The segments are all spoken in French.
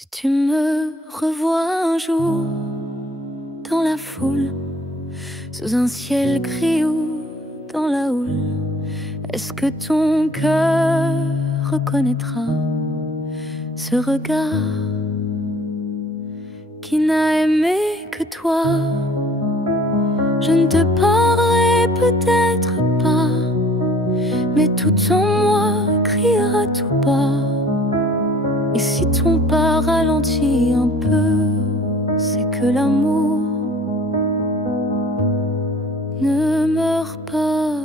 Si tu me revois un jour dans la foule, sous un ciel gris ou dans la houle, est-ce que ton cœur reconnaîtra ce regard qui n'a aimé que toi? Je ne te parlerai peut-être pas, mais tout en moi criera tout bas. Et si ton pas ralentit un peu, c'est que l'amour ne meurt pas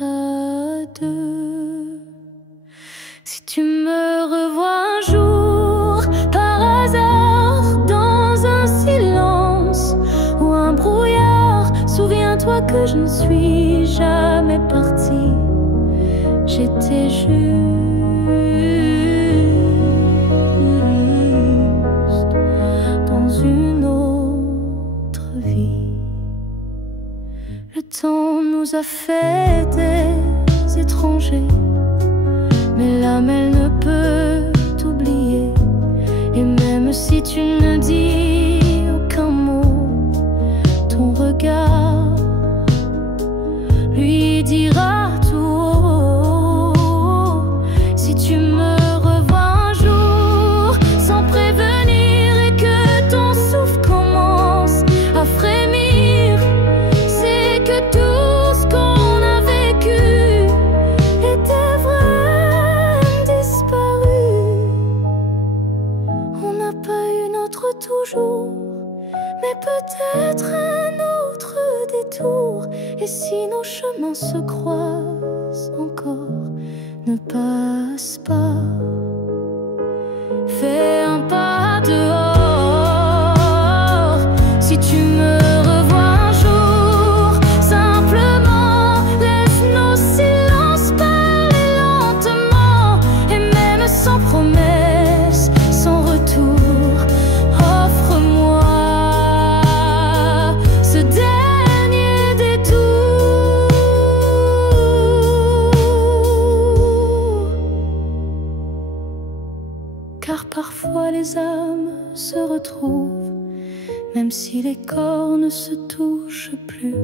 à deux. Si tu me revois un jour par hasard dans un silence ou un brouillard, souviens-toi que je ne suis jamais partie. J'étais juste dans une autre vie. Le temps nous a fait des étrangers, mais l'âme elle ne peut t'oublier. Et même si tu ne dis aucun mot, ton regard lui dira tout haut. Si tu me revois un jour sans prévenir et que ton souffle commence à frémir, c'est que tout ce qu'on a vécu était vrai, disparu. On n'a pas eu notre toujours, mais peut-être un autre détour. Et si nos chemins se croisent encore, ne passe pas. Fais un pas dehors. Si tu me revois un jour, simplement laisse nos silences parler lentement. Et même sans promesse, sans retour, offre-moi ce dernier détour. Car parfois les âmes se retrouvent, même si les corps ne se touchent plus.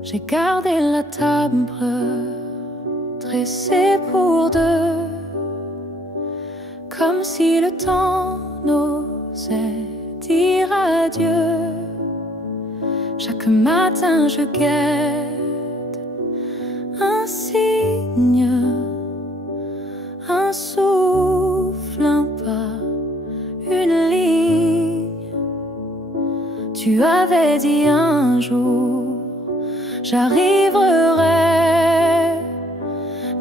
J'ai gardé la table dressée pour deux, comme si le temps n'osait dire adieu. Chaque matin je guette un signe, un souffle, un pas, une ligne. Tu avais dit un jour j'arriverai,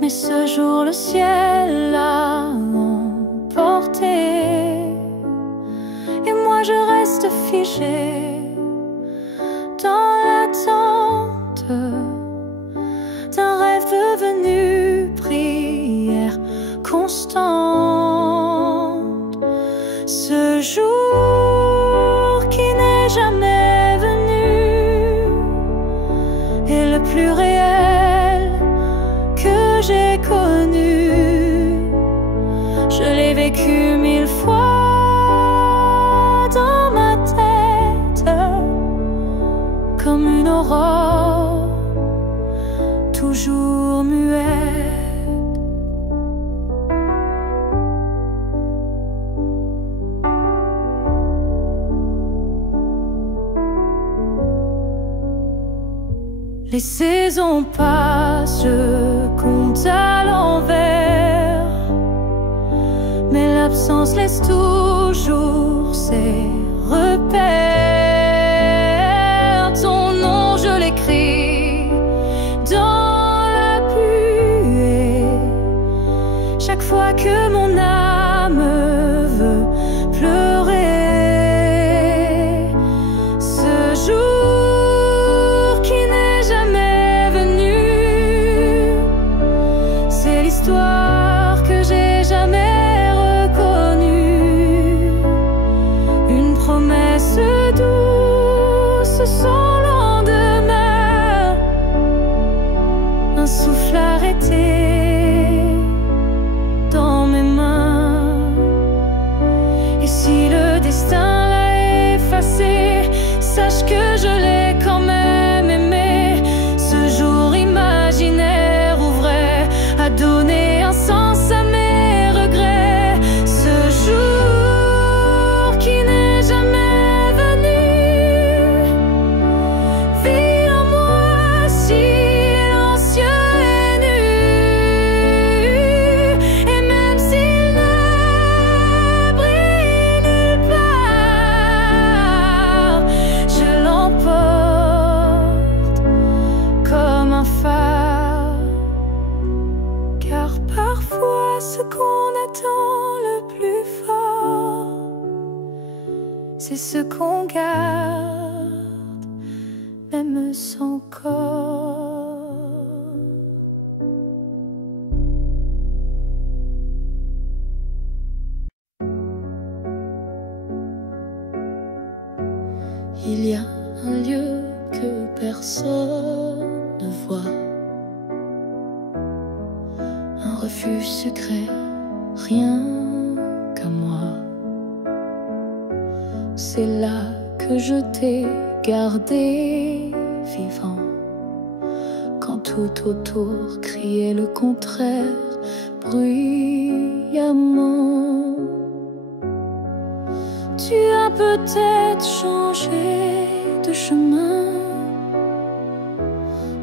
mais ce jour le ciel l'a emporté. Et moi je reste figée dans l'attente d'un rêve devenu prière constante. Ce jour qui n'est jamais venu est le plus réel que j'ai connu. Je l'ai vécu 1000 fois dans ma tête, comme une aurore toujours muette. Les saisons passent, je compte à l'envers, mais l'absence laisse toujours ses repères. Ton nom je l'écris dans la buée, chaque fois que mon âme veut pleurer. Ce regarde, même sans corps. Il y a un lieu que personne ne voit, un refuge secret, rien qu'à moi. C'est là que je t'ai gardé vivant, quand tout autour criait le contraire bruyamment. Tu as peut-être changé de chemin,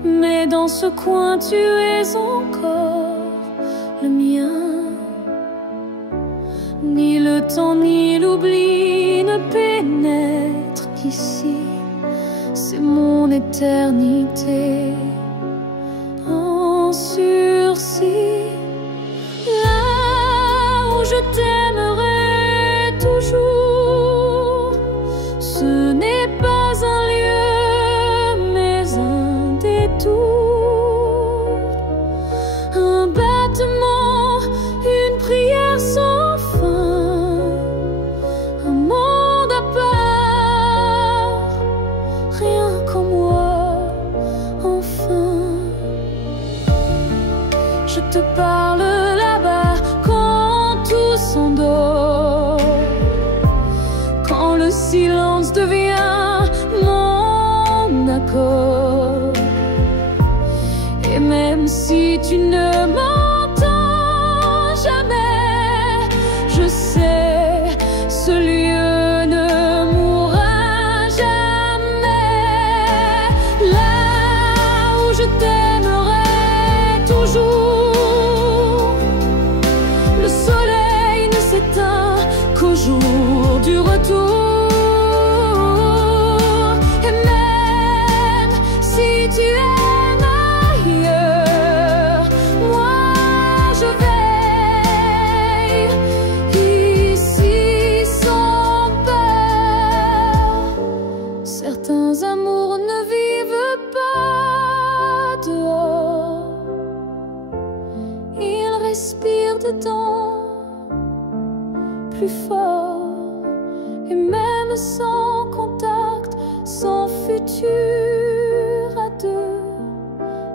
mais dans ce coin tu es encore le mien. Ni le temps ni l'oubli ne pénètrent ici, c'est mon éternité en sursis. Là où je t'aimerai toujours, ce n'est pas un lieu mais un détour, un battement, une prière sans fin, un monde à part, rien qu'en moi, enfin. Je te parle là-bas quand tout s'endort, quand le silence devient mon accord. Et même si tu ne m'entends jamais, je sais, ce lieu ne mourra jamais. Là où je t'aimerai toujours, le soleil ne s'éteint qu'au jour du retour. Et même si tu aimes ailleurs, moi je veille ici sans peur. Certains amours ne vivent pas dehors, ils respirent dedans plus fort. Et même sans contact, sans futur à deux,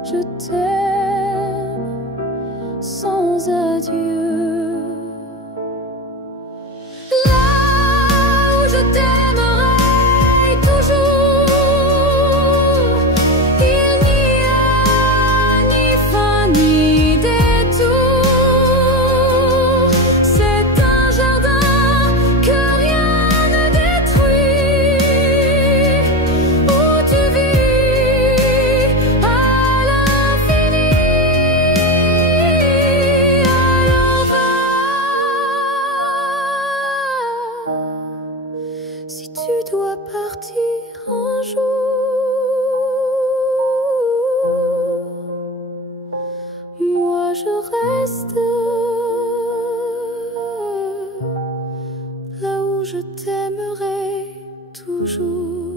je t'aime sans adieu. Là où je t'aimerai toujours, il n'y a ni fin ni détour. C'est un jardin que rien ne détruit, où tu vis à l'infini, à l'envers. Si tu dois partir un jour, moi je reste là où je t'aimerai toujours.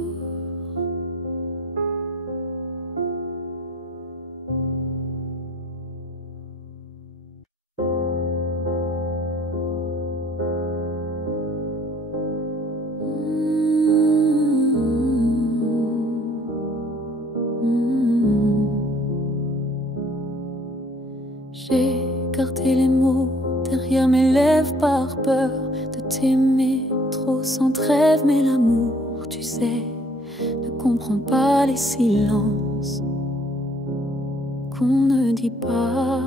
J'ai gardé les mots derrière mes lèvres par peur de t'aimer trop sans trêve. Mais l'amour, tu sais, ne comprend pas les silences qu'on ne dit pas.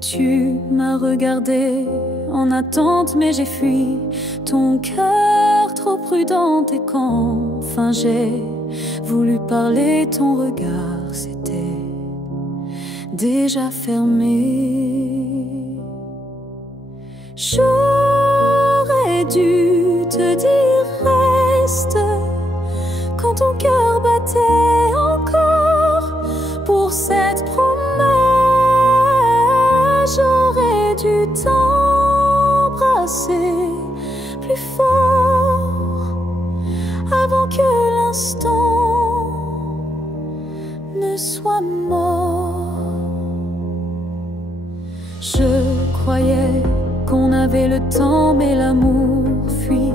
Tu m'as regardé en attente, mais j'ai fui, ton cœur trop prudent. Et quand enfin j'ai voulu parler, ton regard s'était déjà fermé. J'aurais dû te dire reste quand ton cœur battait encore pour cette promesse. J'aurais dû t'embrasser plus fort. que l'instant ne soit mort. Je croyais qu'on avait le temps, mais l'amour fuit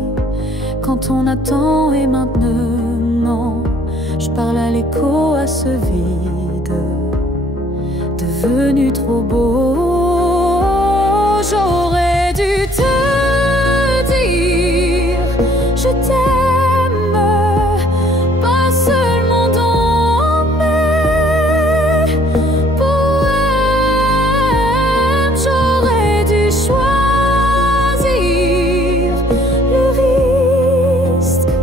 quand on attend. Et maintenant, je parle à l'écho, à ce vide devenu trop beau. J'aurais dû te dire je t'aime, pas seulement dans mes poèmes. J'aurais dû choisir le risque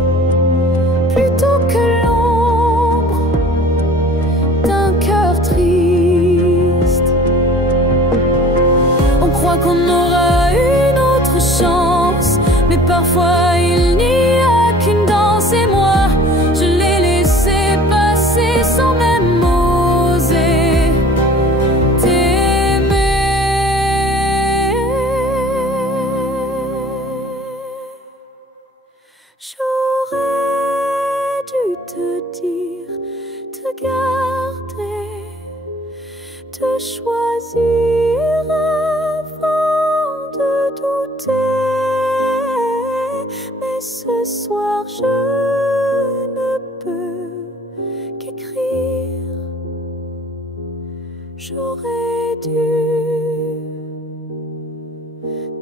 plutôt que l'ombre d'un cœur triste. On croit qu'on aura une autre chance, mais parfois il n'y a qu'une danse. Et moi, je l'ai laissé passer sans même oser t'aimer. J'aurais dû te dire, te garder, te choisir avant de douter. Mais ce soir je ne peux qu'écrire. J'aurais dû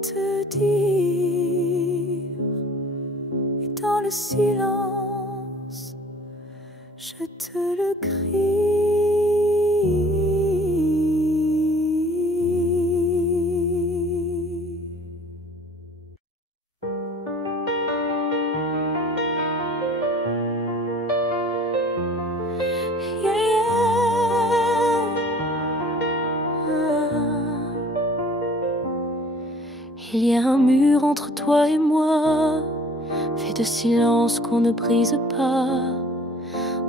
te dire, et dans le silence je te le crie. Il y a un mur entre toi et moi, fait de silence qu'on ne brise pas.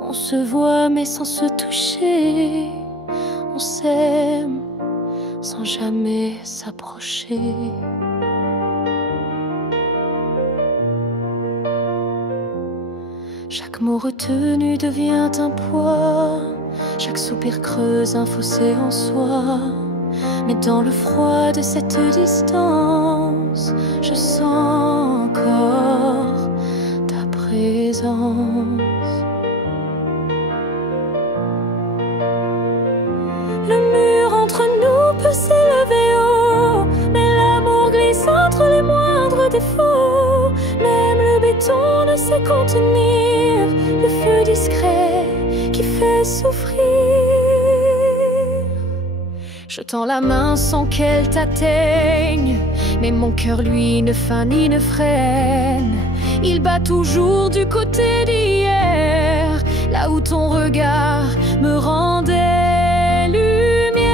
On se voit mais sans se toucher, on s'aime sans jamais s'approcher. Chaque mot retenu devient un poids, chaque soupir creuse un fossé en soi. Mais dans le froid de cette distance, je sens encore ta présence. Le mur entre nous peut s'élever haut, mais l'amour glisse entre les moindres défauts. Même le béton ne sait contenir le feu discret qui fait souffrir. Je tends la main sans qu'elle t'atteigne, mais mon cœur lui ne feint ni ne freine. Il bat toujours du côté d'hier, là où ton regard me rendait lumière.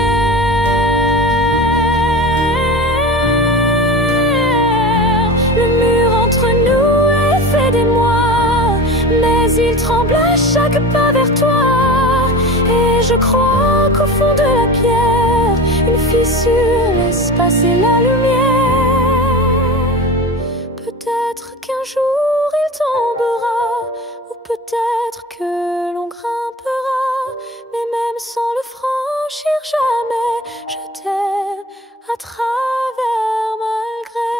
Le mur entre nous est fait d'émoi, mais il tremble à chaque pas vers toi. Et je crois qu'au fond de la pierre, une fissure laisse passer la lumière. Peut-être qu'un jour il tombera, ou peut-être que l'on grimpera, mais même sans le franchir jamais, je t'aime à travers malgré.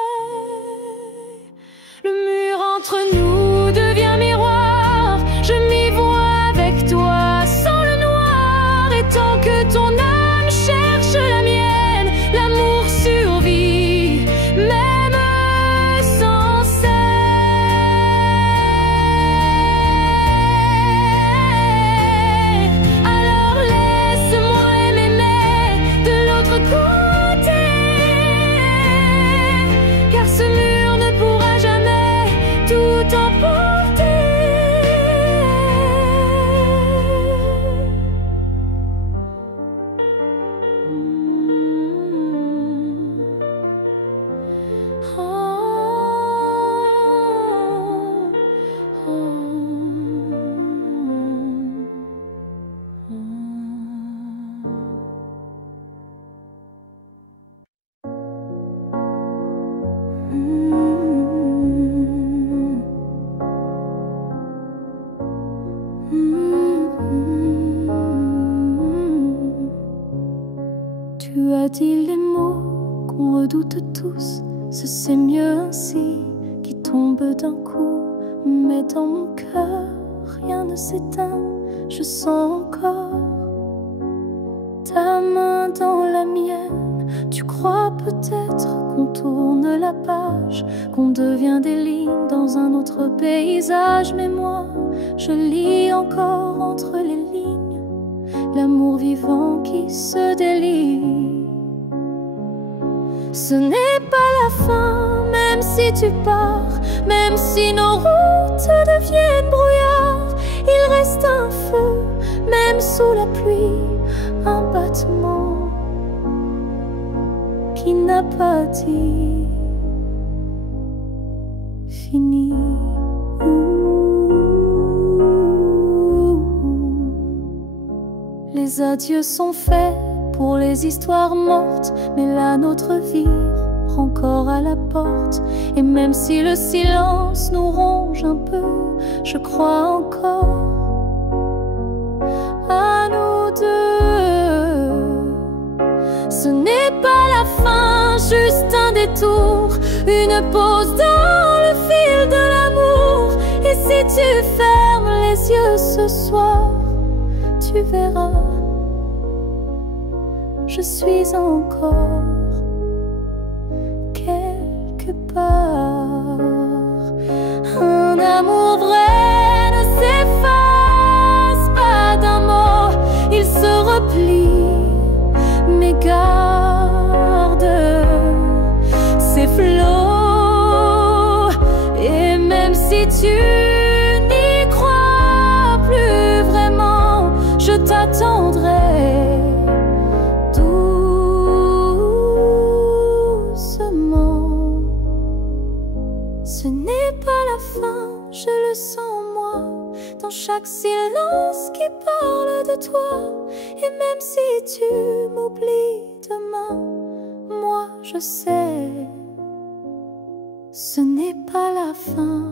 Le mur entre nous devient miroir, je m'y vois avec toi sans le noir. Et tant que ton âme cherche la mienne, l'amour survit, même sans cesse. as dit les mots qu'on redoute tous. Ce c'est mieux ainsi, qui tombe d'un coup. Mais dans mon cœur, rien ne s'éteint. Je sens encore ta main dans la mienne. Tu crois peut-être qu'on tourne la page, qu'on devient des lignes dans un autre paysage. Mais moi, je lis encore entre les lignes l'amour vivant qui se délie. Ce n'est pas la fin, même si tu pars, même si nos routes deviennent brouillard. Il reste un feu, même sous la pluie, un battement qui n'a pas dit fini. Les adieux sont faits pour les histoires mortes, mais la nôtre vit encore à la porte. Et même si le silence nous ronge un peu, je crois encore à nous deux. Ce n'est pas la fin, juste un détour, une pause dans le fil de l'amour. Et si tu fermes les yeux ce soir, tu verras, je suis encore quelque part. Un amour vrai ne s'efface pas d'un mot, il se replie, mais garde ses flots. Et même si tu n'y crois plus vraiment, je t'attendrai doucement. Ce n'est pas la fin, je le sens moi, dans chaque silence qui parle de toi. Et même si tu m'oublies demain, moi je sais, ce n'est pas la fin.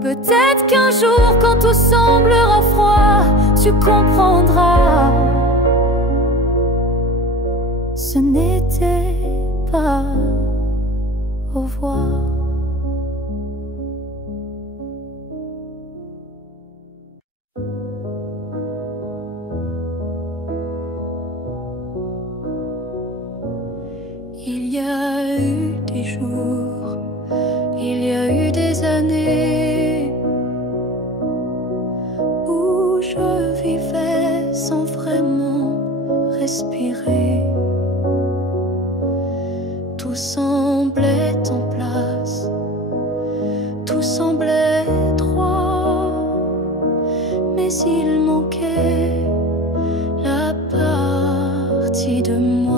Peut-être qu'un jour, quand tout semblera froid, tu comprendras, ce n'était pas au revoir. Il y a eu des jours, il y a eu des années où je vivais sans vraiment respirer. Tout semblait en place, tout semblait droit, mais il manquait la partie de moi.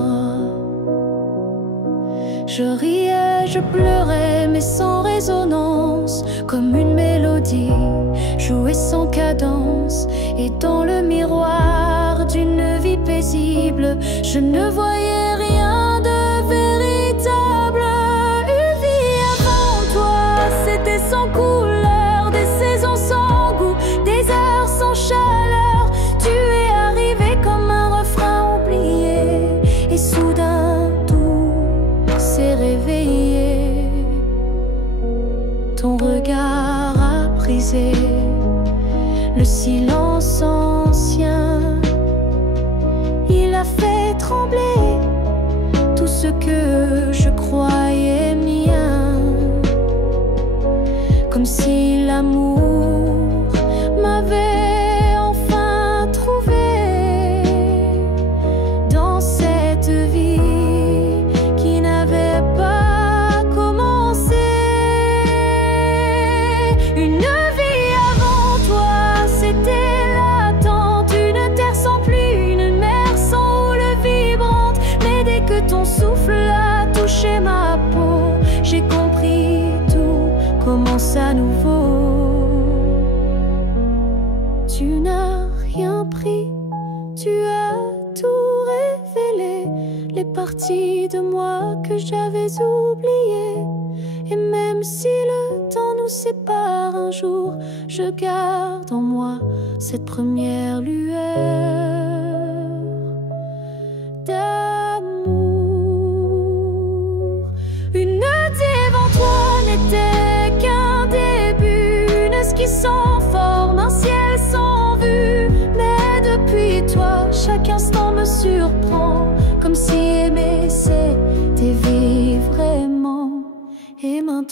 Je riais, je pleurais, mais sans résonance, comme une mélodie jouée sans cadence. Et dans le miroir d'une vie paisible, je ne voyais rien de véritable. Une vie avant toi, c'était sans couleur, des saisons sans goût, des heures sans chaleur. Tu es arrivé comme un refrain oublié, et soudain tout s'est réveillé. Ton regard a brisé le silence ancien. Il a fait trembler tout ce que je croyais mien, comme si l'amour m'avait enfin trouvé dans cette vie qui n'avait pas commencé. Une vie avant toi, c'était l'attente, une terre sans pluie, une mer sans houle vibrante. Mais dès que ton souffle a touché ma peau, j'ai compris, tout commence à nouveau. Tu n'as rien pris, tu as tout révélé, les parties de moi que j'avais oubliées. Et même si le temps nous sépare un jour, je garde en moi cette première lueur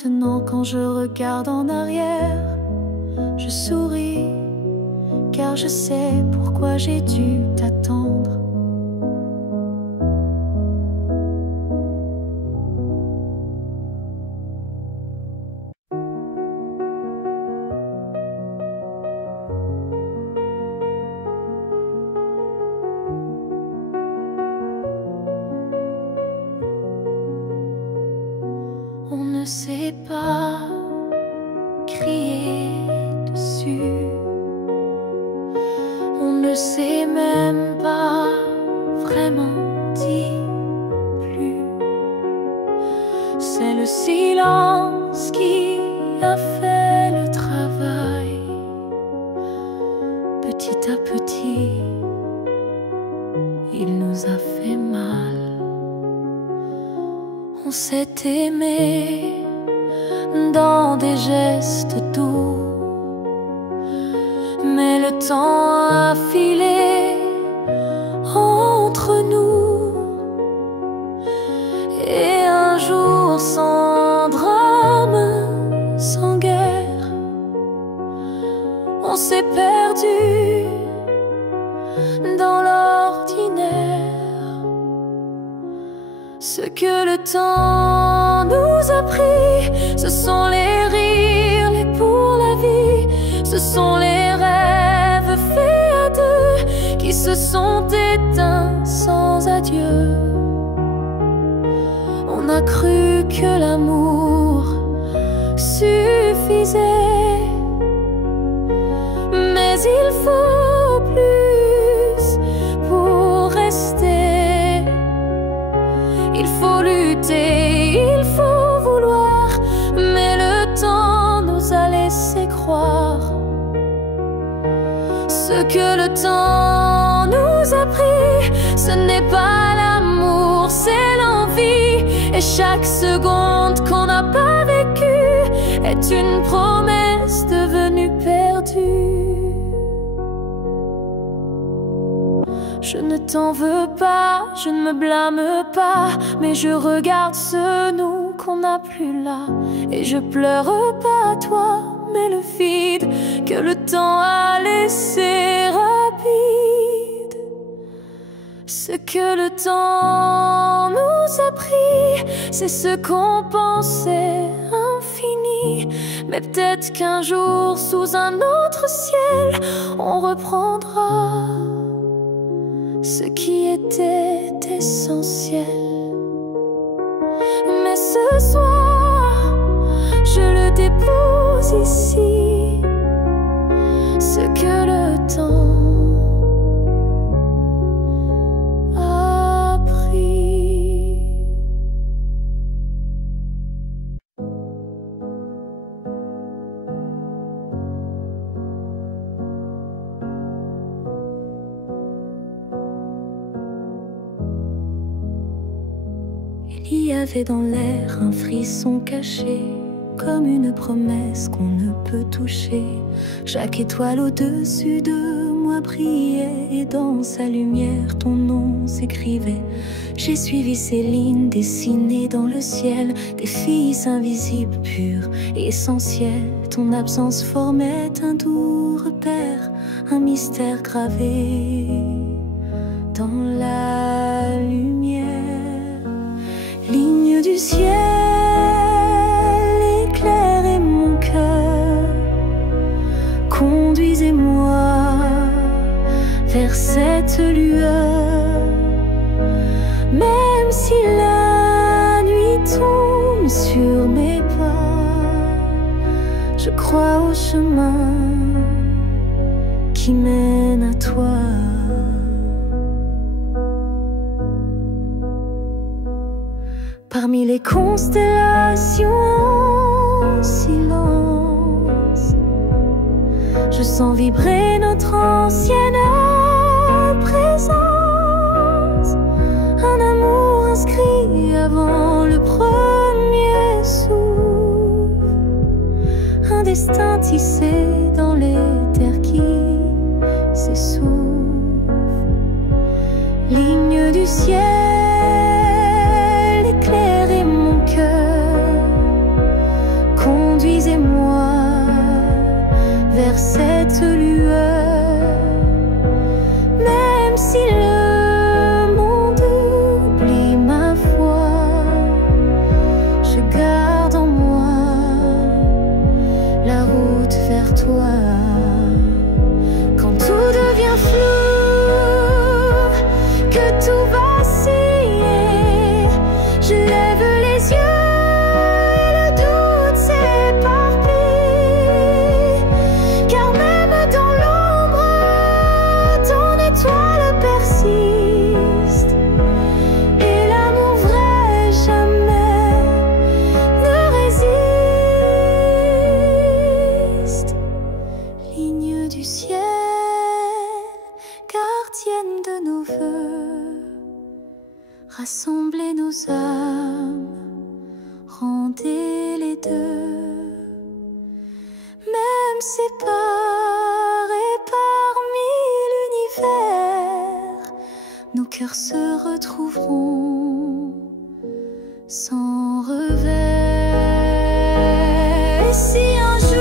maintenant quand je regarde en arrière, je souris, car je sais pourquoi j'ai dû t'attendre. On ne sait pas crier dessus, on ne sait même pas vraiment dire plus. C'est le silence qui a fait le travail. Petit à petit, il nous a fait mal. On s'est aimé dans des gestes doux, mais le temps a filé entre nous. Et un jour sans drame, sans guerre, on s'est perdu dans l'ordinaire. Ce que le temps nous a pris, ce sont les rires, les pour la vie. Ce sont les rêves faits à deux qui se sont éteints sans adieu. On a cru que l'amour suffisait, mais il faut plus pour rester. Il faut lutter, il faut vouloir, mais le temps nous a laissé croire. Ce que le temps nous a pris, ce n'est pas l'amour, c'est l'envie. Et chaque seconde qu'on n'a pas vécue est une promesse devenue perdue. Je ne t'en veux pas, je ne me blâme pas, mais je regarde ce nous qu'on n'a plus là. Et je pleure pas à toi, mais le vide que le temps a laissé rapide. Ce que le temps nous a pris, c'est ce qu'on pensait infini. Mais peut-être qu'un jour, sous un autre ciel, on reprendra ce qui était essentiel. Mais ce soir, je le dépose ici, ce que le temps a pris. Il y avait dans l'air un frisson caché, comme une promesse qu'on ne peut toucher. Chaque étoile au-dessus de moi brillait, et dans sa lumière ton nom s'écrivait. J'ai suivi ces lignes dessinées dans le ciel, des filles invisibles, pures et essentielles. Ton absence formait un doux repère, un mystère gravé dans la lumière. Ligne du ciel, éclairez mon cœur, conduisez-moi vers cette lueur. Même si la nuit tombe sur mes pas, je crois au chemin qui mène à toi. Parmi les constellations en silence, je sens vibrer notre ancienne présence. Un amour inscrit avant le premier souffle, un destin tissé dans les terres qui s'essoufflent. Ligne du ciel, route vers toi. Quand tout devient flou, que tout vacille, je lève les yeux et le doute s'éparpille. Car même dans l'ombre, ton étoile persiste. Et l'amour vrai jamais ne résiste. Ligne du ciel, gardienne de nos voeux, rassemblez nos âmes, rendez les deux. Même séparés parmi l'univers, nos cœurs se retrouveront sans revers. Et si un jour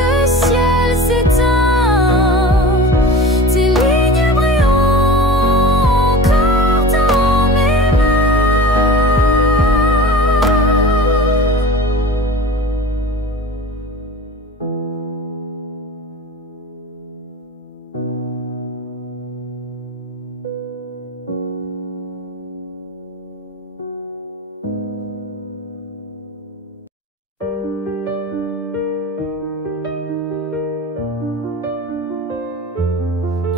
le ciel s'éteint, tes lignes brilleront encore dans mes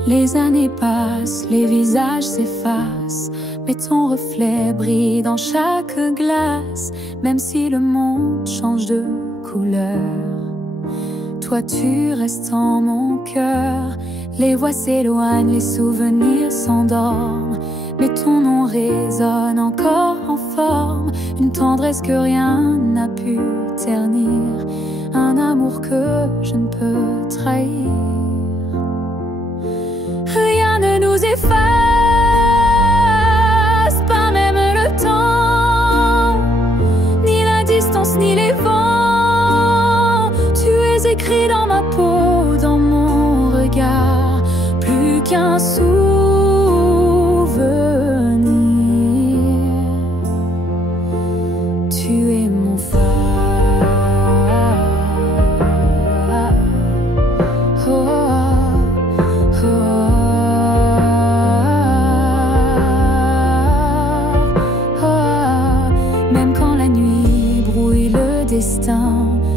Les années passent, les visages s'effacent, mais ton reflet brille dans chaque glace. Même si le monde change de couleur, toi tu restes en mon cœur. Les voix s'éloignent, les souvenirs s'endorment, mais ton nom résonne encore en forme. Une tendresse que rien n'a pu ternir, un amour que je ne peux trahir. Rien ne nous efface, pas même le temps, ni la distance, ni les vents. Tu es écrit dans ma peau, dans mon regard, plus qu'un souvenir. Tu es mon phare.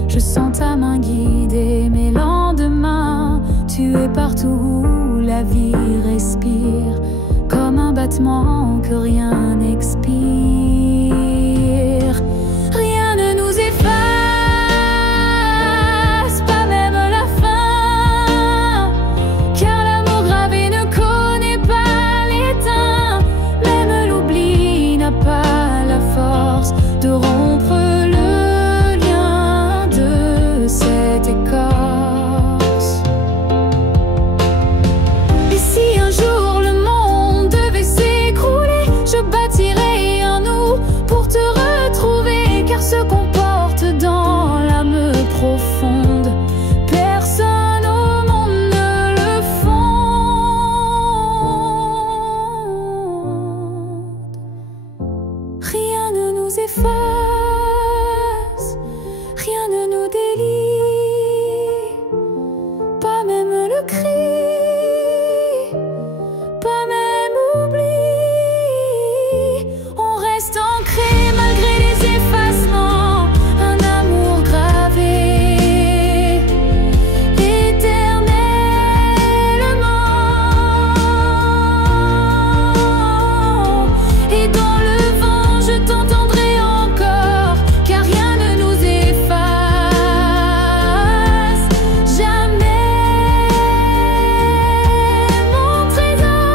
Je sens ta main guider mes lendemains. Tu es partout où la vie respire, comme un battement que rien n'expire. Rien ne nous efface, pas même la fin, car l'amour gravé ne connaît pas l'étain. Même l'oubli n'a pas la force de rompre cette écorce. Et si un jour le monde devait s'écrouler, je bâtirai un nous pour te retrouver. Car ce qu'on porte dans l'âme profonde, personne au monde ne le fonde. Rien ne nous efface, rien ne nous délie, pas même le cri, pas même oubli. On reste ancré malgré les effacements, un amour gravé éternellement. Et dans le vent je t'entendrai encore, car rien ne nous efface jamais, mon trésor.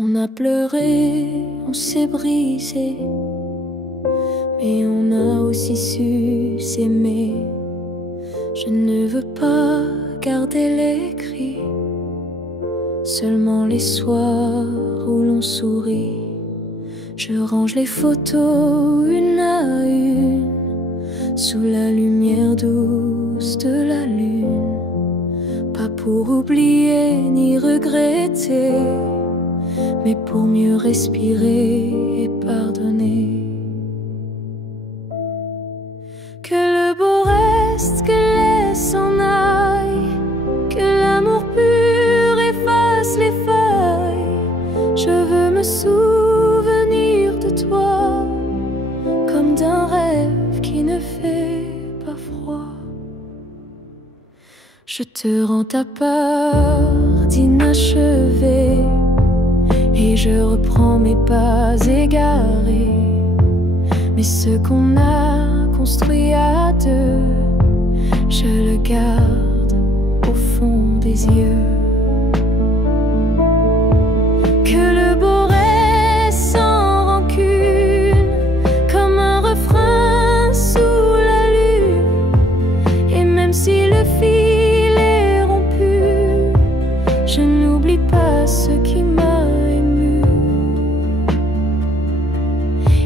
On a pleuré, on s'est brisé, mais on a aussi su s'aimer. Je ne veux pas garder les cris, seulement les soirs où l'on sourit. Je range les photos une à une, sous la lumière douce de la lune. pour oublier ni regretter, mais pour mieux respirer et pardonner. Que le beau reste, que les s'en aille, que l'amour pur efface les failles. Je veux me souvenir de toi comme d'un rêve qui ne fait pas froid. Je te rends ta part d'inachevé et je reprends mes pas égarés. Mais ce qu'on a construit à deux, je le garde au fond des yeux. Que le beau reste sans rancune, comme un refrain sous la lune. Et même si le fil est rompu, je n'oublie pas ce qui m'a ému.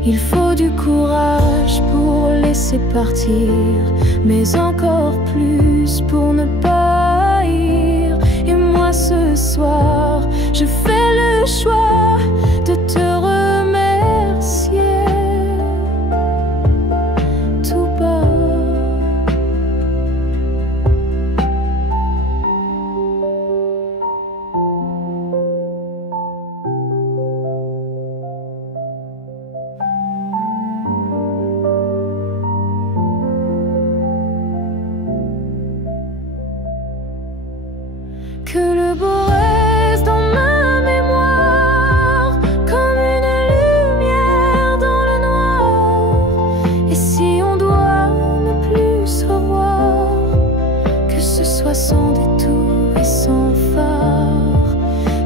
Il faut du courage pour laisser partir, mais encore plus pour ne pas haïr. Et moi ce soir, je fais le choix de te remercier tout bas. Que le beau reste dans ma mémoire comme une lumière dans le noir. Et si on doit ne plus se revoir, que ce soit sans détour et sans phare.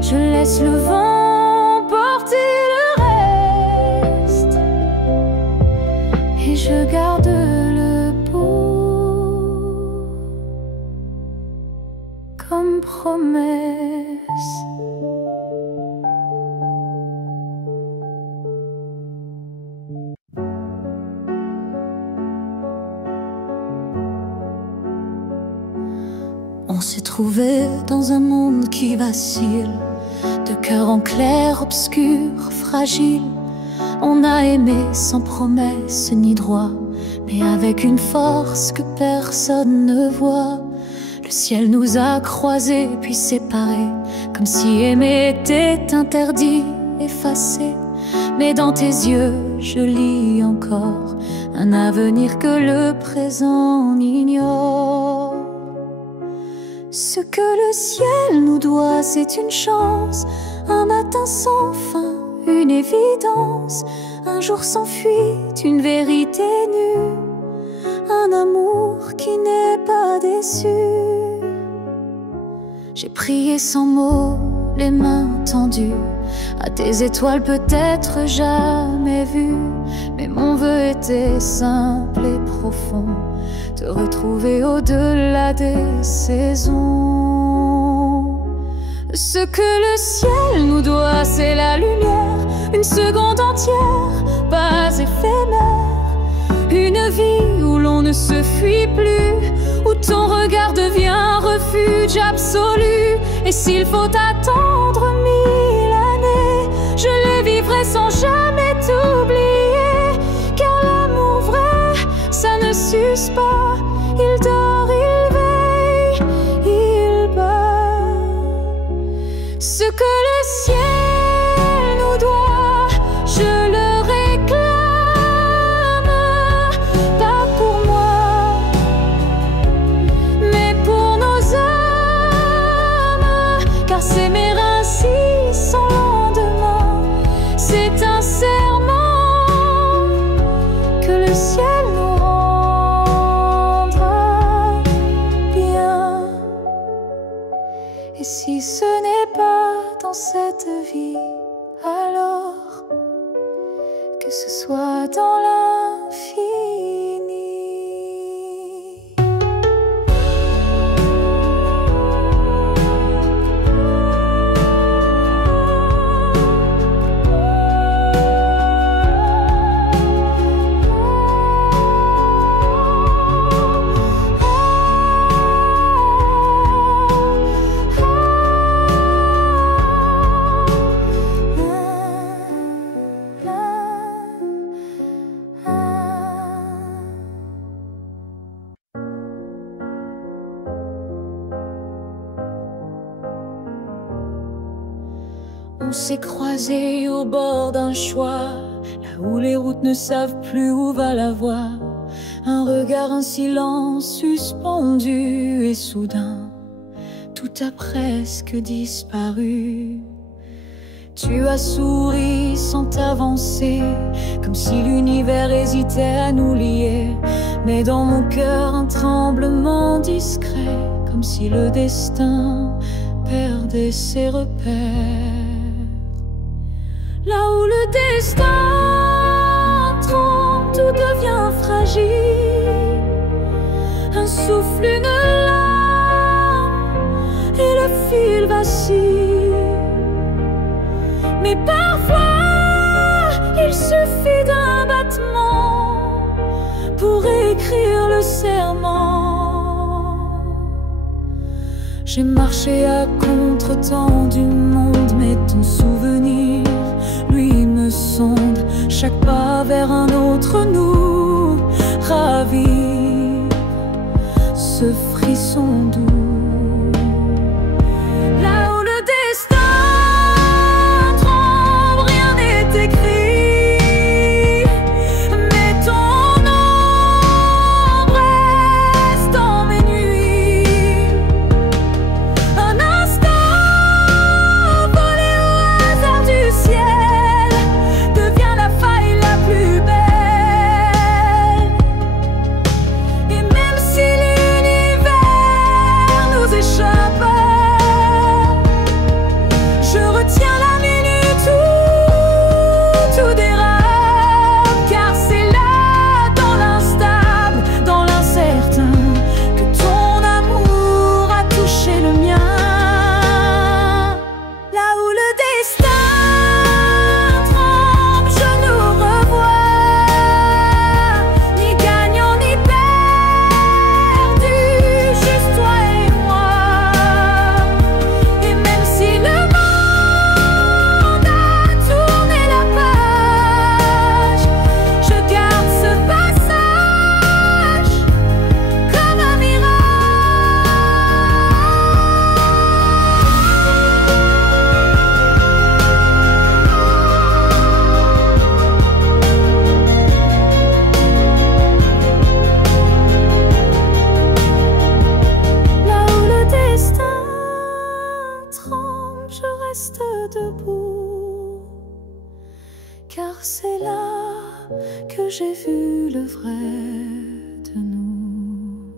Je laisse le vent porter le reste et je garde le beau comme promesse. On s'est trouvé dans un monde qui vacille, de cœur en clair, obscur, fragile. On a aimé sans promesse ni droit, mais avec une force que personne ne voit. Le ciel nous a croisés puis séparés, comme si aimer était interdit, effacé. Mais dans tes yeux, je lis encore un avenir que le présent ignore. Ce que le ciel nous doit, c'est une chance, un matin sans fin, une évidence, un jour sans fuite, une vérité nue, un amour qui n'est pas déçu. J'ai prié sans mots, les mains tendues à tes étoiles peut-être jamais vues. Mais mon vœu était simple et profond, te retrouver au-delà des saisons. Ce que le ciel nous doit, c'est la lumière, une seconde entière, pas éphémère. Une vie où l'on ne se fuit plus, où ton regard devient un refuge absolu. Et s'il faut attendre 1000 années, je les vivrai sans jamais t'oublier. Car l'amour vrai, ça ne s'use pas. Il dort, il veille, il bat. Ce que le ciel nous doit, je le réclame. Pas pour moi, mais pour nos âmes. Car s'aimer ainsi sans lendemain, c'est un serment que le ciel nous rendra bien. Et si ce n'est pas dans cette vie, alors que ce soit dans l'infini. On s'est croisés au bord d'un choix, là où les routes ne savent plus où va la voie. Un regard, un silence suspendu, et soudain, tout a presque disparu. Tu as souri sans t'avancer, comme si l'univers hésitait à nous lier. Mais dans mon cœur, un tremblement discret, comme si le destin perdait ses repères. Là où le destin tremble, tout devient fragile. Un souffle, une larme, et le fil vacille. Mais parfois, il suffit d'un battement pour écrire le serment. J'ai marché à contre-temps du monde, mais ton souvenir, lui, me sonde. Chaque pas vers un autre nous ravive ce frisson doux. Car c'est là que j'ai vu le vrai de nous.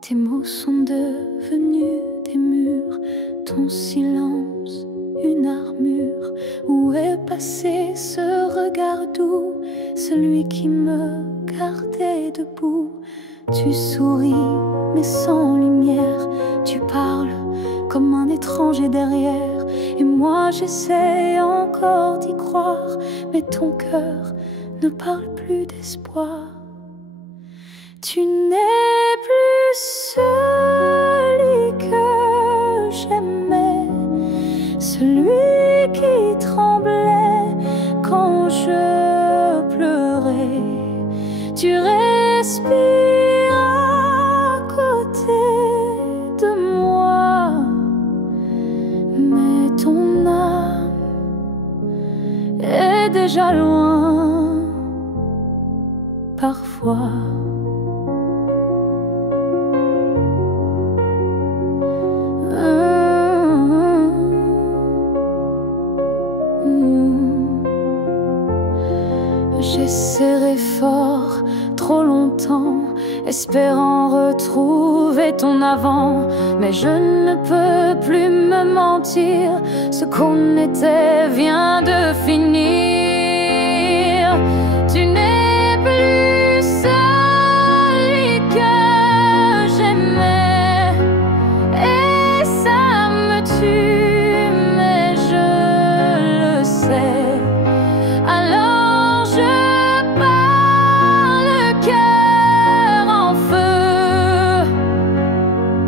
Tes mots sont devenus des murs, ton silence une armure. Où est passé ce regard doux, celui qui me gardait debout? Tu souris mais sans lumière, tu parles comme un étranger derrière. Et moi j'essaie encore d'y croire, mais ton cœur ne parle plus d'espoir. Tu n'es plus celui que j'aimais, celui qui tremblait quand je pleurais. Tu respires à côté de moi, mais ton âme est déjà loin parfois. J'ai serré fort trop longtemps, espérant retrouver ton avant. Mais je ne peux plus me mentir, ce qu'on était vient de finir. Tu n'es plus celui que j'aimais, et ça me tue, mais je le sais. Alors je pars le cœur en feu,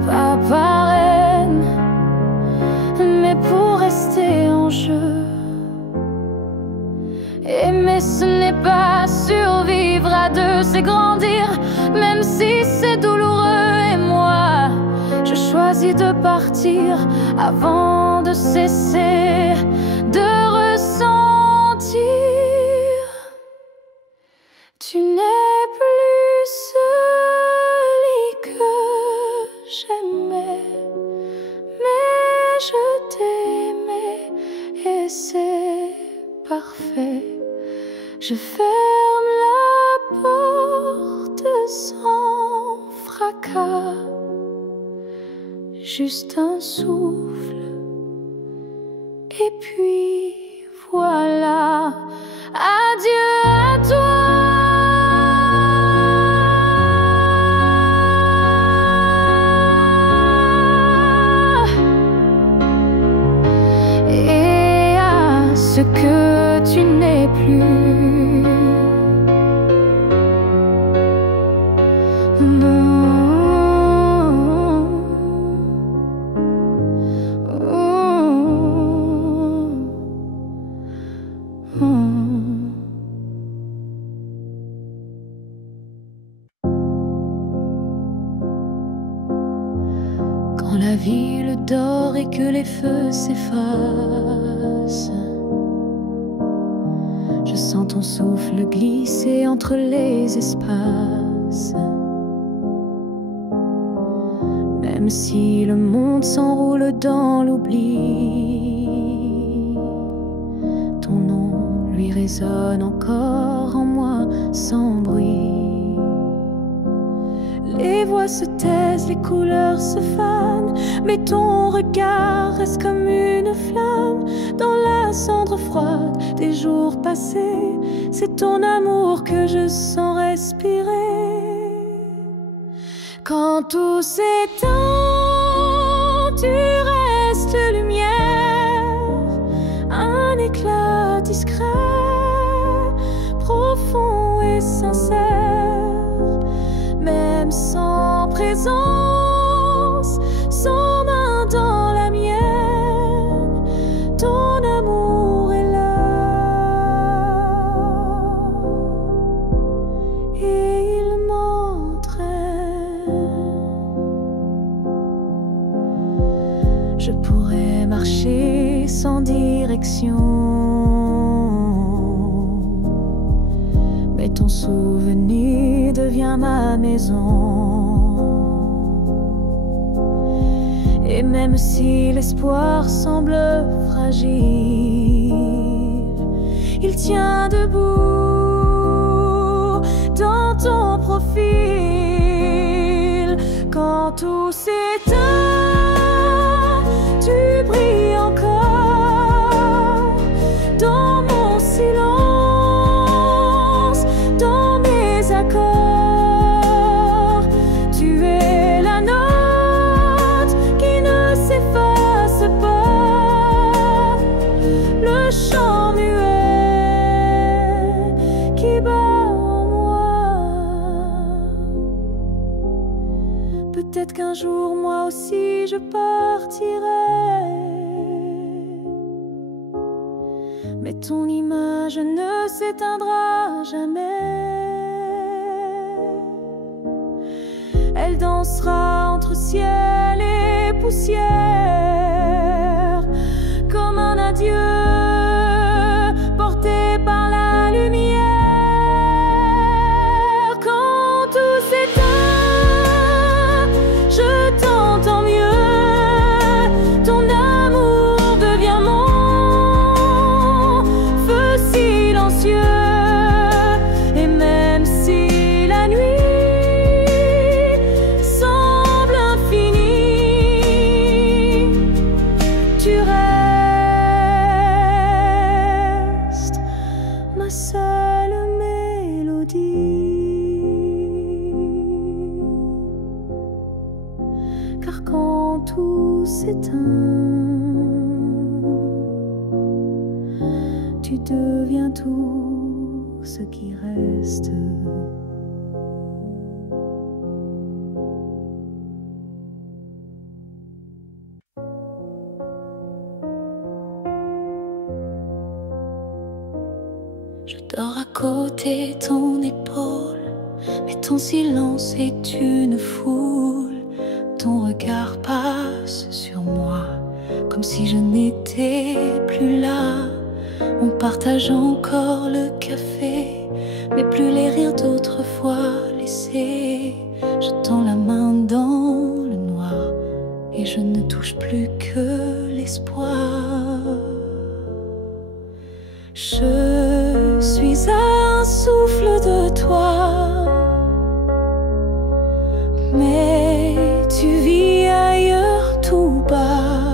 pas par haine, mais pour rester en jeu. ce n'est pas survivre à deux, c'est grandir, même si c'est douloureux. Et moi, je choisis de partir avant de cesser de ressentir. Tu n'es plus celui que j'aimais, mais je t'aimais et c'est parfait. Je ferme la porte sans fracas, juste un souffle et puis voilà. Adieu à toi. Et à ce que tu n'es plus. Non. Quand la ville dort et que les feux s'effacent, je sens ton souffle glisser entre les espaces. Même si le monde s'enroule dans l'oubli, ton nom lui résonne encore en moi sans bruit. Les voix se taisent, les couleurs se fanent, mais ton regard reste comme une flamme dans la cendre froide des jours passés. C'est ton amour que je sens respirer. Quand tout s'éteint, tu restes lumière, un éclat discret, profond et sincère. Même sans présence, sans main dans la mienne, ton amour est là et il m'entraîne. Je pourrais marcher sans direction, mais ton souvenir devient ma maison. Et même si l'espoir semble fragile, il tient debout dans ton profil. Quand tout s'éteint, tu brilles encore dans mon silence, dans mes accords. Tu es la note qui ne s'efface pas, le chant muet qui bat en moi. Peut-être qu'un jour moi aussi je partirai, mais ton image ne s'éteindra jamais. Elle dansera entre ciel et poussière, comme un adieu porté par la lumière. Quand tout s'éteint, je t'entends mieux, ton amour devient mon feu silencieux. Et même si la nuit semble infinie, tu restes ma seule mélodie. Car quand tout s'éteint, tu deviens tout ce qui reste. Je dors à côté de ton épaule, mais ton silence est une foule. Ton regard passe sur moi, comme si je n'étais plus là. On partage encore le café, mais plus les rires d'autrefois laissés. Je tends la main dans le noir et je ne touche plus que l'espoir. Je suis à un souffle de toi, mais tu vis ailleurs tout bas.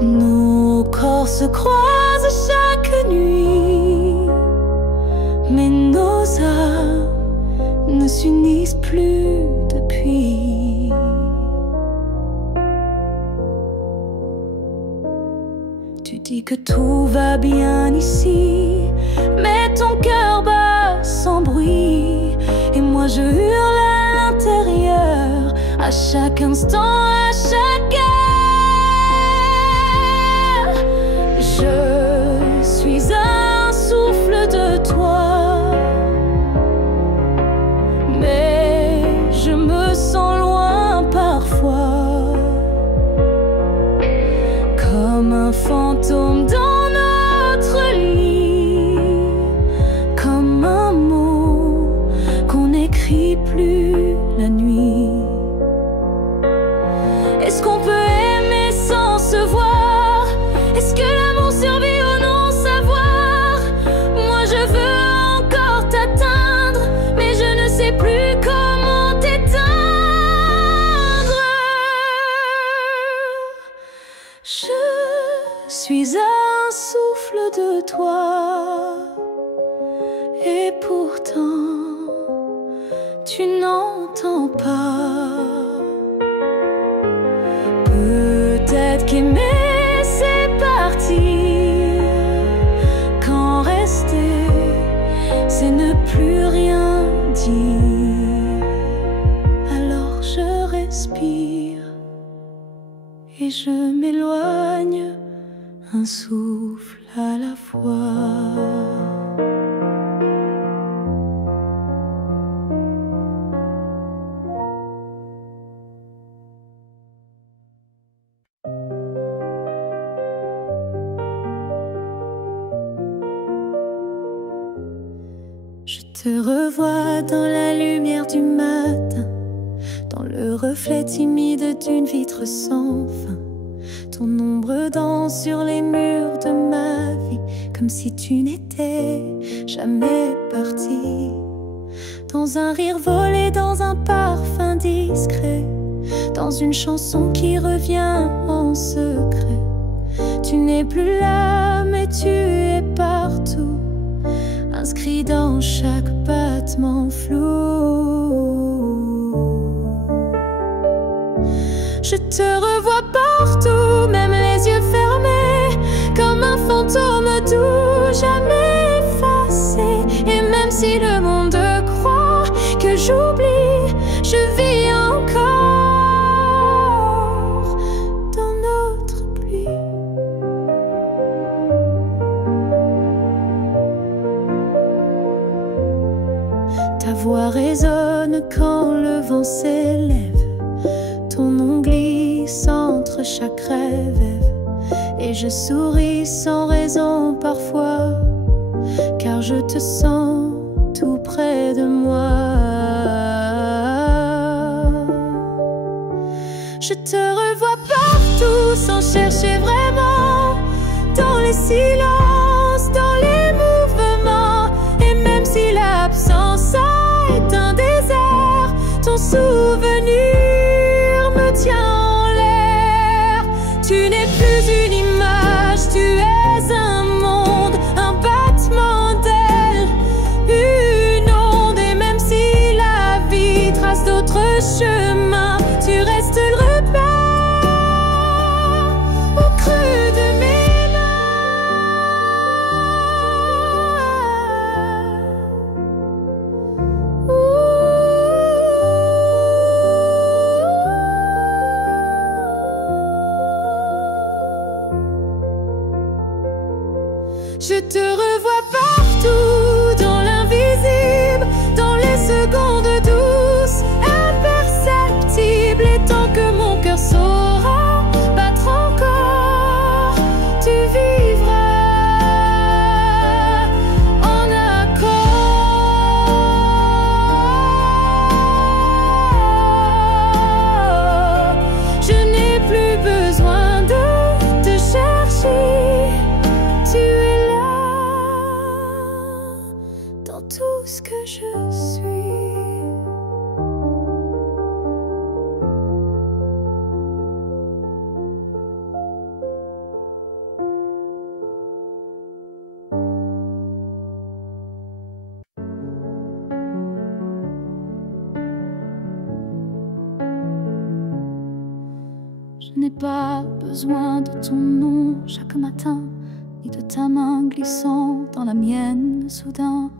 Nos corps se croisent chaque nuit, mais nos âmes ne s'unissent plus depuis. Tu dis que tout va bien ici, mais ton cœur bat sans bruit. Et moi je hurle à l'intérieur, à chaque instant, à chaque heure. Je suis un souffle de toi, mais je me sens loin parfois, comme un fantôme dans notre lit, comme un mot qu'on n'écrit plus la nuit. Est-ce qu'on peut aimer sans se voir? Est-ce que l'amour survit au non-savoir? Moi je veux encore t'atteindre, mais je ne sais plus comment t'éteindre. Je suis un souffle de toi, et pourtant tu n'entends pas. Peut-être qu'aimer c'est partir, quand rester c'est ne plus rien dire. Alors je respire et je m'éloigne, un souffle à la fois. Je te revois dans la lumière du matin, dans le reflet timide d'une vitre sans fin. Ton ombre danse sur les murs de ma vie, comme si tu n'étais jamais parti. Dans un rire volé, dans un parfum discret, dans une chanson qui revient en secret. Tu n'es plus là, mais tu es partout, inscrit dans chaque battement flou. Je te revois partout, même les yeux fermés, comme un fantôme doux, jamais effacé. Et même si le monde croit que j'oublie, je vis encore dans notre pluie. Ta voix résonne quand le vent s'élève, ton nom glisse entre chaque rêve. Et je souris sans raison parfois, car je te sens tout près de moi. Je te revois partout sans chercher vraiment, dans les silences, dans les mouvements. Et même si l'absence est un désert, ton souvenir me tient en l'air. Tu n'es plus une image, tu es un monde, un battement d'ailes, une onde. Et même si la vie trace d'autres chemins, tu restes le repère au creux de mes mains. Je te revois partout, dans l'invisible, dans les secondes douces, imperceptibles. Et tant que mon cœur saura battre encore, tu vivras en accord. Je n'ai plus besoin de te chercher, tu es là dans tout ce que je suis. Je n'ai pas besoin de ton nom chaque matin, ni de ta main glissant dans la mienne soudain.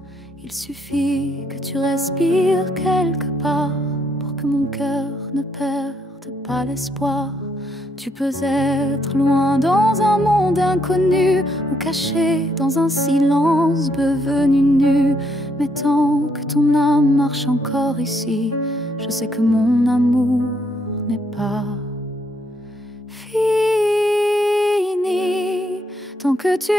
Il suffit que tu respires quelque part pour que mon cœur ne perde pas l'espoir. Tu peux être loin dans un monde inconnu ou caché dans un silence devenu nu. Mais tant que ton âme marche encore ici, je sais que mon amour n'est pas fini. Tant que tu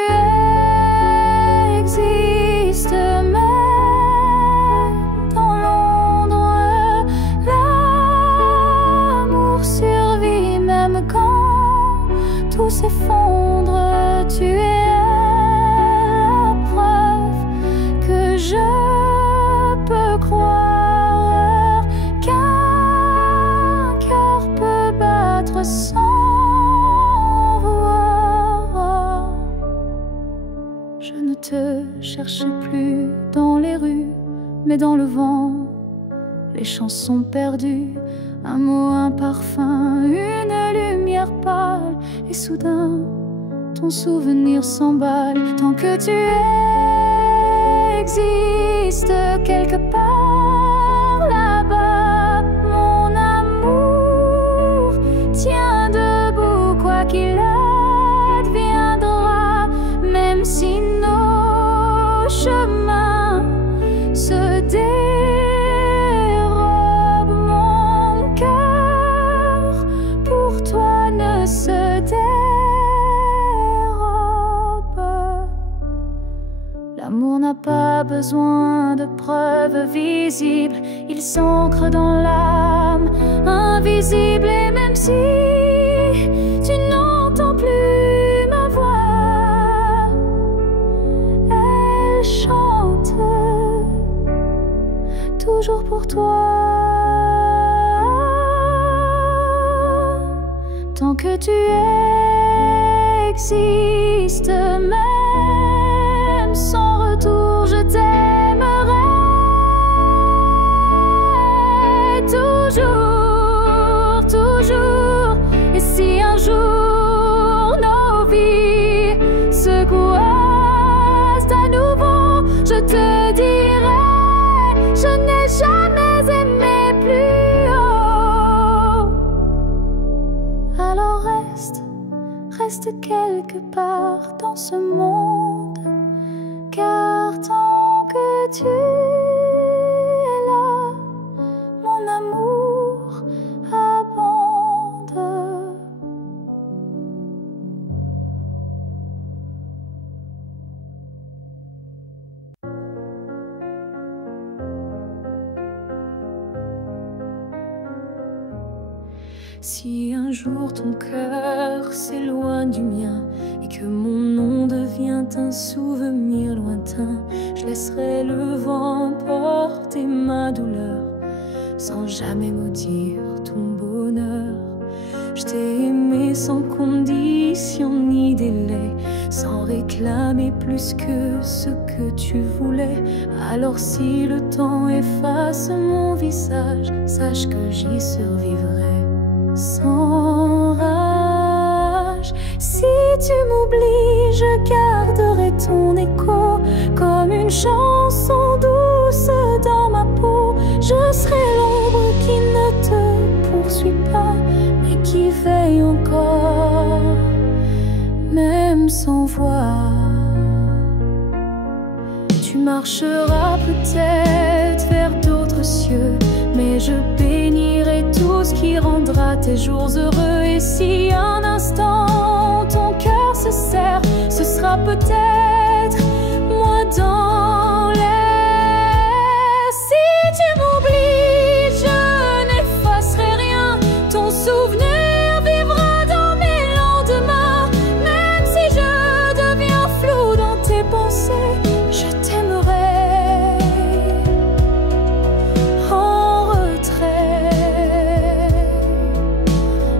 existes, même dans l'ombre, l'amour survit. Même quand tout s'effondre, tu es la preuve que je peux croire qu'un cœur peut battre sans voir. Je ne te cherche plus dans les rues, mais dans le vent, les chansons perdues, un mot, un parfum, une lumière pâle. Et soudain, ton souvenir s'emballe. Tant que tu existes quelque part là-bas, mon amour tient debout, quoi qu'il adviendra. Même si nos chemins se dérobent, mon cœur pour toi ne se dérobe. L'amour n'a pas besoin de preuves visibles, il s'ancre dans l'âme invisible. Et même si tu n'entends plus ma voix, elle chante toujours pour toi. Tant que tu existes, même sans retour, je t'aimerai toujours, toujours. Et si un jour nos vies se croisent à nouveau, je te dirai, je n'ai jamais aimé plus haut. Alors reste quelque part dans ce monde, car tant que tu es là, mon amour abonde. Si un jour ton cœur s'éloigne du mien et que mon nom devient un souvenir lointain, je laisserai le vent porter ma douleur sans jamais maudire ton bonheur. Je t'ai aimé sans condition ni délai, sans réclamer plus que ce que tu voulais. Alors si le temps efface mon visage, sache que j'y survivrai sans rage. Si tu m'oublies, je garderai ton écho comme une chanson douce dans ma peau. Je serai l'ombre qui ne te poursuit pas, mais qui veille encore, même sans voix. marchera peut-être vers d'autres cieux, mais je bénirai tout ce qui rendra tes jours heureux. Et si un instant ton cœur se serre, ce sera peut-être moi dans l'air. Si tu m'oublies, je n'effacerai rien. Ton souvenir vivra dans mes lendemains. Même si je deviens flou dans tes pensées, je t'aimerai en retrait,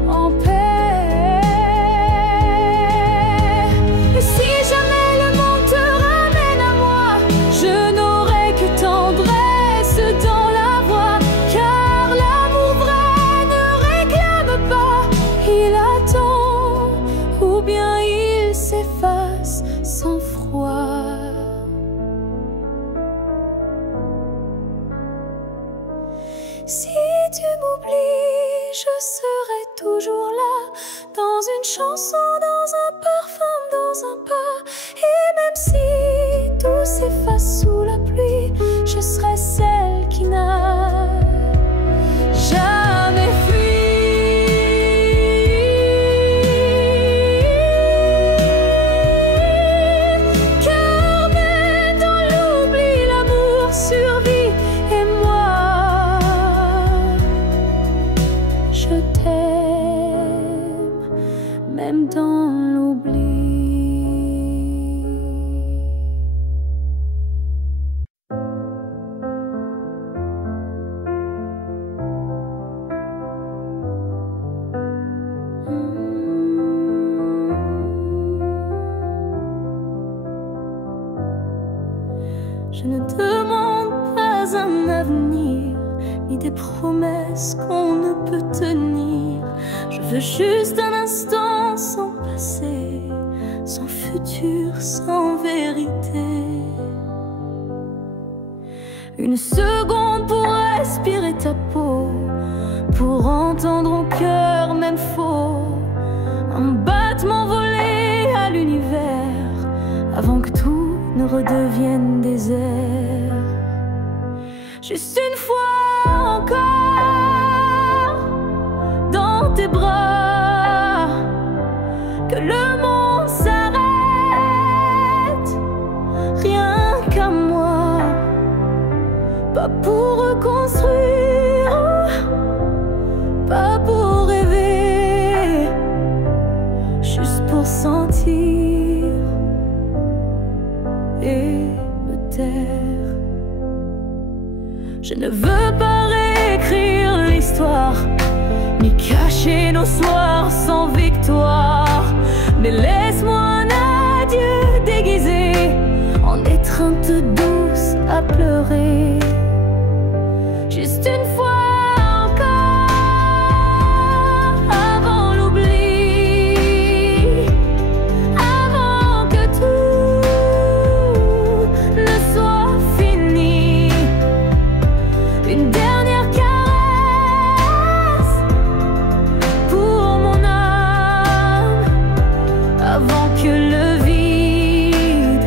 en paix. Et si jamais le monde te ramène à moi, je n'aurai que tendresse dans la voix, car l'amour vrai ne réclame pas, il attend ou bien il s'efface sans froid. Si tu m'oublies, je serai toujours là, dans une chanson, dans un parfum, dans un pas. Et même si tout s'efface sous la pluie, je serai celle qui n'a jamais fui. Car même dans l'oubli, l'amour survit. Et moi, je t'aime, même dans l'oubli. Je ne demande pas un avenir, ni des promesses qu'on ne peut tenir. Je veux juste un instant sans passé, sans futur, sans vérité. Une seconde pour respirer ta peau, pour entendre au cœur même faux, un battement volé à l'univers, avant que tout ne redevienne désert. Juste une fois encore dans tes bras, que le monde s'arrête, rien qu'à moi, pas pour reconstruire, pas pour rêver, juste pour sentir et me taire. Je ne veux pas réécrire l'histoire, ni cacher nos soirs sans victoire, mais laisse-moi un adieu déguisé en étreinte douce à pleurer. Juste une fois encore avant l'oubli, avant que tout ne soit fini. Une dernière caresse pour mon âme, avant que le vide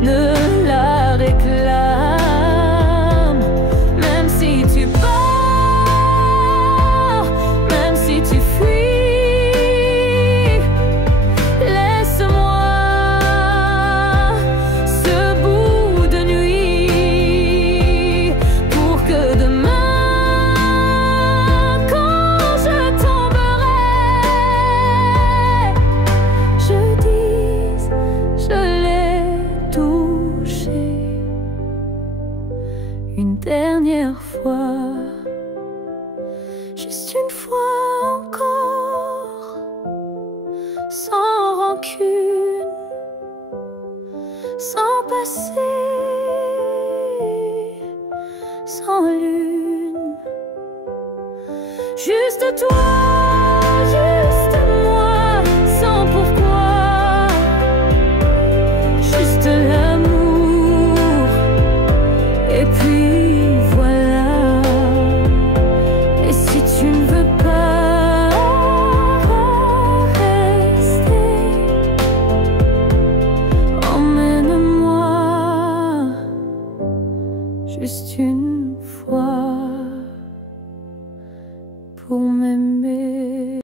ne la réclame. juste une fois.